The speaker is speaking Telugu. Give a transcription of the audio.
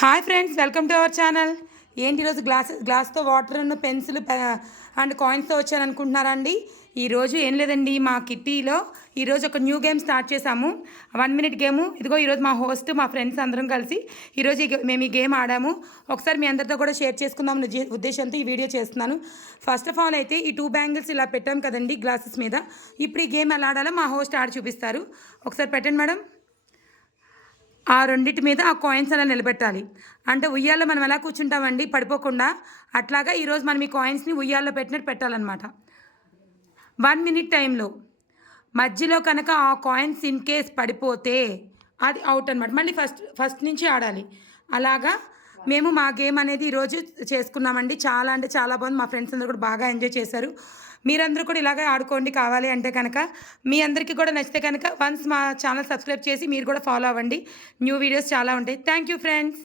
Hi friends, welcome to our channel. ఏంటి ఈరోజు గ్లాస్తో వాటర్ పెన్సిల్ అండ్ కాయిన్స్తో వచ్చాను అనుకుంటున్నారా అండి? ఈరోజు ఏం లేదండి, మా కిట్టీలో ఈరోజు ఒక న్యూ గేమ్ స్టార్ట్ చేశాము. 1 మినిట్ గేము. ఇదిగో ఈరోజు మా హోస్ట్, మా ఫ్రెండ్స్ అందరం కలిసి ఈరోజు మేము ఈ గేమ్ ఆడాము. ఒకసారి మీ అందరితో కూడా షేర్ చేసుకుందాం ఉద్దేశంతో ఈ వీడియో చేస్తున్నాను. ఫస్ట్ ఆఫ్ ఆల్ అయితే ఈ 2 బ్యాంగిల్స్ ఇలా పెట్టాం కదండి గ్లాసెస్ మీద. ఇప్పుడు ఈ గేమ్ ఎలా ఆడాలో మా హోస్ట్ ఆడి చూపిస్తారు. ఒకసారి పెట్టండి మేడం. ఆ రెండింటి మీద ఆ కాయిన్స్ అలా నిలబెట్టాలి. అంటే ఉయ్యాల్లో మనం ఎలా కూర్చుంటామండి పడిపోకుండా, అట్లాగా ఈరోజు మనం ఈ కాయిన్స్ని ఉయ్యాల్లో పెట్టినట్టు పెట్టాలన్నమాట. 1 మినిట్ టైంలో మధ్యలో కనుక ఆ కాయిన్స్ ఇన్ కేస్ పడిపోతే అది అవుట్ అనమాట. మళ్ళీ ఫస్ట్ నుంచి ఆడాలి. అలాగా మేము మా గేమ్ అనేది ఈరోజు చేసుకున్నామండి. చాలా అంటే చాలా బాగుంది. మా ఫ్రెండ్స్ అందరూ కూడా బాగా ఎంజాయ్ చేశారు. మీరందరూ కూడా ఇలాగే ఆడుకోండి. కావాలి అంటే కనుక మీ అందరికీ కూడా నచ్చితే కనుక వన్స్ మా ఛానల్ సబ్స్క్రైబ్ చేసి మీరు కూడా ఫాలో అవ్వండి. న్యూ వీడియోస్ చాలా ఉంటాయి. Thank you friends.